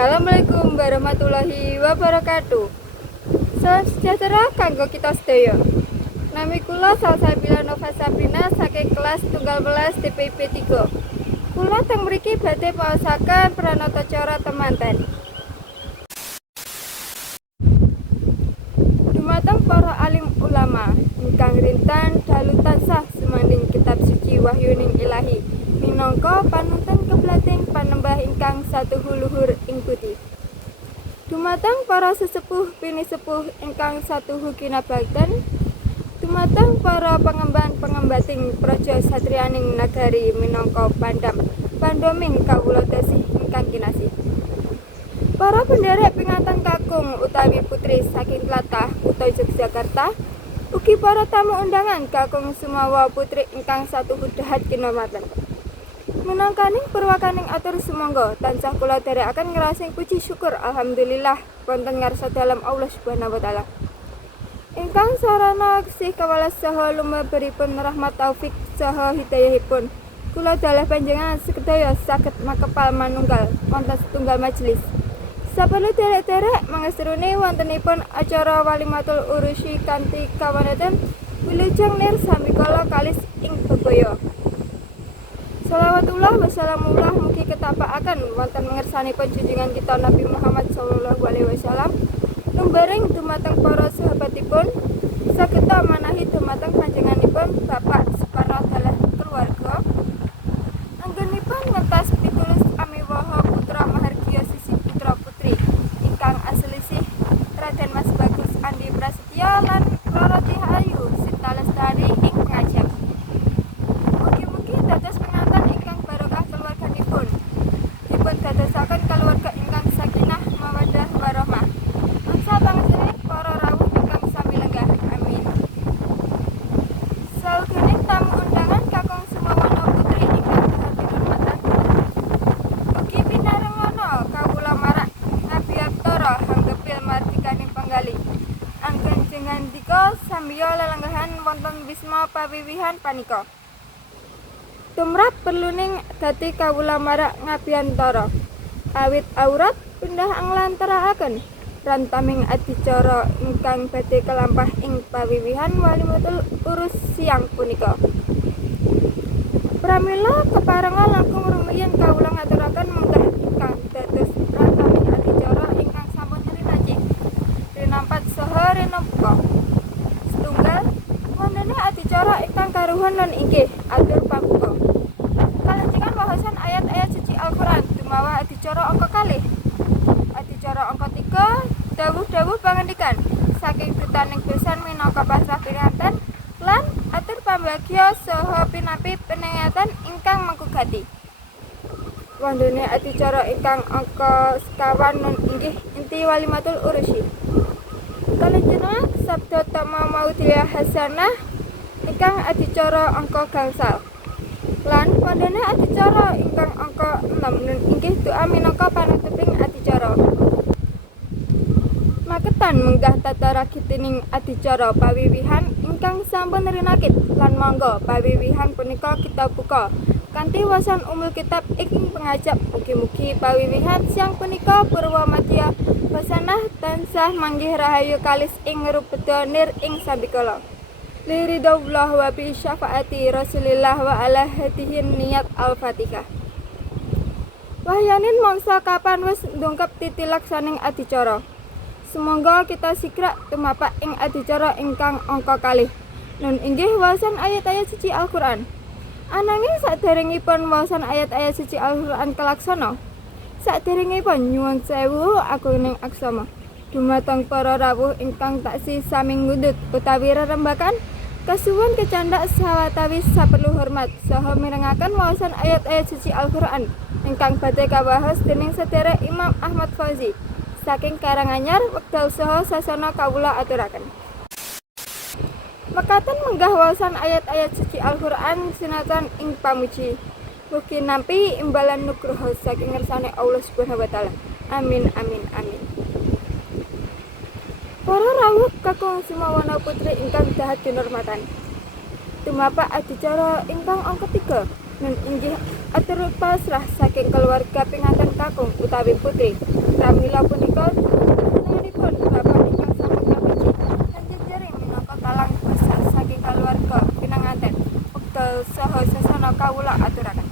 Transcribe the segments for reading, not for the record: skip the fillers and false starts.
Assalamualaikum warahmatullahi wabarakatuh. Salam sejahtera kanggo kita sedaya. Nami kula Salsabila Nova Sabrina saking kelas tunggal welas DPP 3. Kula teng mriki badhe maosaken pranata cara temanten. Dumateng para alim ulama ingkang rintan dalu tansah sumanding kitab suci wahyuning ilahi. Minangka panuntun keblating panembah ingkang satuhu luhur ing budi. Dumateng para sesepuh pinisepuh ingkang satuhu kinabakten, dumateng para pengemban-pengembating praja satriyaning nagari minangka pandoming kawula tasih ingkang kinasih. Para penderek pingatan kakung utawi putri saking tlatah utawi Yogyakarta, ugi para tamu undangan kakung sumawa putri ingkang satuhu dahat kinurmatan. Minangkaning purwakaning atur sumangga tansah kula dherekaken ngrasing puji syukur alhamdulillah wonten ngarsa dalam Allah Subhanahu wa taala. Ingkang sarana sih kawelas saha lumeberipun rahmat taufik saha hidayahipun. Kula dalah panjenengan sekedaya saged makepal manunggal wonten setunggal majelis. Saperlu derek-derek mangestruni wontenipun acara walimatul urusi kanthi kawanten wilujeng nir samikala kalis ing bebaya. Salawatullah wassalamullah mugi ketapakaken wonten ngersanipun junjungan kita Nabi Muhammad sallallahu alaihi wasallam numbering dumateng para sahabatipun sageta manahi dumateng panjenenganipun Bapak Suparno dalah keluarga anggenipun ngentas pitulus amiwaha putra mahargya sisi putra putri ingkang aslisih Raden Mas Bagus Andi Prasetyo lan Rarati Ayu Sinta Lestari ing pengajap. Mugi-mugi dados dadosaken keluarga ingkang sakinah mawaddah warahmah. Tansah pangestuning para rawuh ingkang sami lenggah. Amin. Salugining tamu undangan kakung sumawana putri ingkang dahat kinurmatan. Ugi pinarengana kawula marak ngabiyantara hanggepil mardikaning panggali. Anggen jengandika sambiya lelenggahan wonten wisma pawiwihan panika. Tumrap perluning dadi kawula marak ngabiyantara. Awit aurat pindah anglantaraaken rantaming adicara ingkang badhe kelampah ing pawiwihan walimatul urus siang punika. Pramila keparenga langkung rumiyin kawula ngaturaken munggah ingkang dados rantaming adicara ingkang sampun rinacik rinampat saha rinambuka. Setunggal wondene adicara ingkang karuhun lan inggih atur pambuka. Kalenjengan wawasan ayat-ayat suci Al-Qur'an dumawa adicara angka kalih. Adicara angka 3 dawuh-dawuh pangandikan saking dutaning besan minangka pasrah pinganten lan atur pambagya saha pinapi peningatan ingkang mangkugati. Wondene adicara ingkang angka sekawan nun inggih inti walimatul urusi. Kalenjengan sabda tama maudhiya hasanah ingkang adicara angka gangsal. Lan wondene adicara ingkang angka 6 nun inggih doa minangka panutuping adicara. Maketan menggah tata ragitining adicara pawiwihan ingkang sampun rinakit lan mangga pawiwihan punika kita buka kanthi wasan umul kitab ing pengajap. Mugi-mugi pawiwihan siang punika purwa madya wasanah tansah manggih rahayu kalis ing rubeda nir ing sambikala. Liridullah wa bi syafaati Rasulillah wa ala hadihin niat al-Fatihah. Wahyanin mangsa kapan wis ndongkap titilaksaning adicara. Sumangga kita sigrak tumapak ing adicara ingkang angka kalih. Nun inggih wawasan ayat-ayat suci Al-Qur'an. Ananging saderengipun wawasan ayat-ayat suci Al-Qur'an kalaksana, saderengipun nyuwun sewu aguning aksama. Dumateng para rawuh ingkang taksih sami ngundut utawi rerembakan kasuwun kecandak sawatawis saperlu hormat saha mirengaken wawasan ayat-ayat suci Al-Qur'an ingkang badhe kawahos dening sedherek Imam Ahmad Fauzi saking Karanganyar wekdal saha sasana kawula aturaken. Mekaten menggah wawasan ayat-ayat suci Al-Qur'an sinatan ing pamuji. Mugi nampi imbalan nugroho saking ngersane Allah Subhanahu wa taala. Amin amin amin. Para rawuh kakung sumawana putri ingkang dahat kinurmatan. Tumapak adicara ingkang angka 3 nun inggih atur pasrah saking keluarga pinganten kakung utawi putri pramila punika panjenenganipun bapak ingkang sampun kapiji lan jejering minangka talang besar saking kaluarga pinanganten wekdal saha sasana kawula aturaken.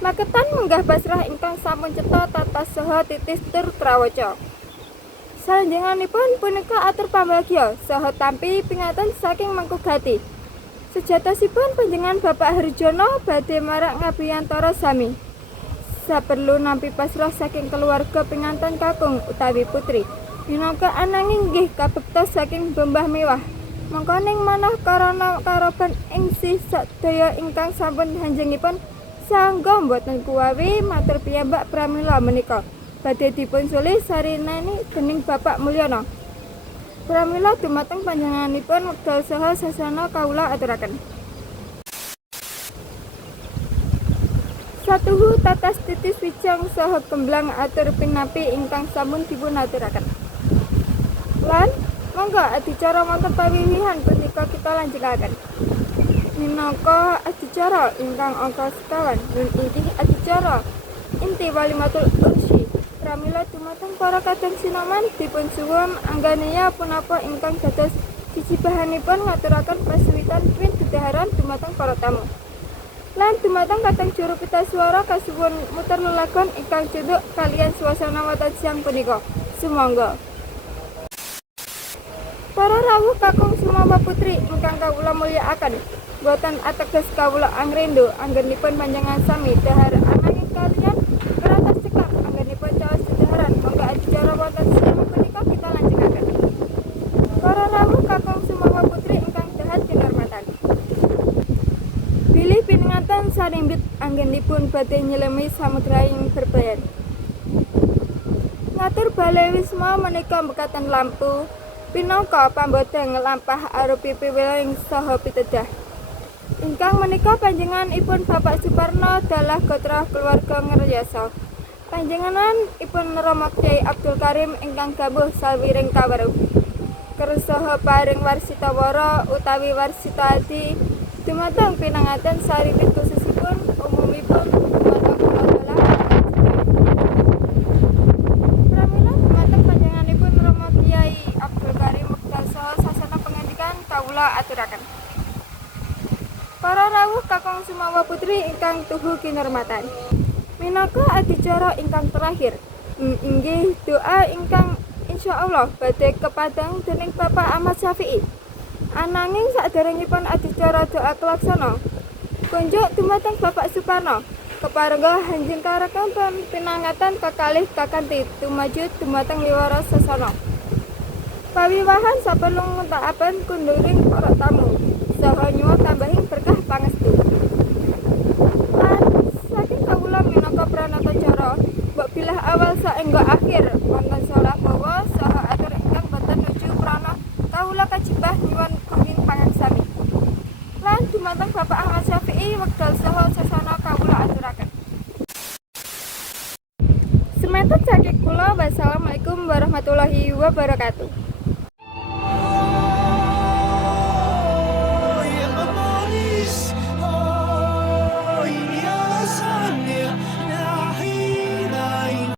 Maketan menggah pasrah ingkang sampun cetha tata saha titis tur trawaca. Salanjanganipun punika atur pambagya saha tampi pingatan saking Mangkugati. Sejatosipun panjenengan Bapak Harjono badhe marak ngabiyantara sami. Saperlu nampi pasrah saking keluarga pinganten kakung utawi putri. Minangka ananging nggih kabekta saking bembah mewah. Mangka ning manah karana karoban ing sadaya ingkang sampun hanjengipun sangga boten kuwawi matur piyambak pramila menika badhe dipun sulih sarinani dening Bapak Mulyono. Pramila dumateng panjenenganipun wekdal saha sasana kawula aturaken. Satuhu tatas titis wijang saha gemblang atur pinapi ingkang sampun dipun aturaken. Lan monggo adicara wonten pawiwihan punika kita lanjutaken. Minangka adicara ingkang angka sekawan nun inggih adicara inti walimatul ursi. Pramila dumateng para kadang sinaman dipun suwun angganaya punapa ingkang dados jijibahipun ngaturaken pasuwitan pin dedaharan dumateng para tamu. Lan dumateng kadang juru pita swara kasuwun muter lelagon ingkang cedhuk kaliyan suasana watan siang punika. Sumangga. Para rawuh kakung sumawa putri ingkang kawula mulyakaken, boten ateges kawula angrendu anggenipun panjenengan sami dahar ananging kaliyan beratas cekap anggenipun caos dedaharan. Monggo adicara wonten siang punika kita lanjutaken. Para rawuh kakung sumawa putri ingkang dahat kinurmatan. Bilih pinanganten sarimbit anggenipun badhe nyelemi samudraing berbayan. Ngatur balai wisma menika bekatan lampu pinangka pambodang nglampah arupi piweling saha pitedah. Ingkang menika panjenenganipun Bapak Suparno dalah gotra keluarga Ngeryasa. Panjenenganipun Rama Kyai Abdul Karim ingkang dawuh sawiring kaweruh. Kersaha paring warsitawara utawi warsita adi dumateng pinanganten saripit khususipun umumipun dumateng kula dalah pramila dumateng panjenenganipun Rama Kyai Abdul Karim wekdal saha sasana pangandikan kawula aturaken. Para rawuh kakung sumawa putri ingkang tuhu kinurmatan. Minangka adicara ingkang terakhir inggih doa ingkang insyaallah badhe kepadang dening Bapak Ahmad Syafi'i. Ananging saderengipun adicara doa kelaksana kunjuk dumateng Bapak Suparno keparengga hanjing karekampun pinangatan kekalih kakanthi tumaju dumateng liwara sasana. Pawiwahan saperlu ngetakaken kunduring para tamu saha nyuwun tambahing berkah pangestu. Lan saking kawula minangka pranata cara mbok bilah awal saengga akhir wonten salah bawa saha atur ingkang boten nuju prana kawula kajibah nyuwun kuning pangaksami. Lan dumateng Bapak Ahmad Syafi'i wekdal saha sasana kawula aturaken. Semanten saking kula wassalamualaikum warahmatullahi wabarakatuh.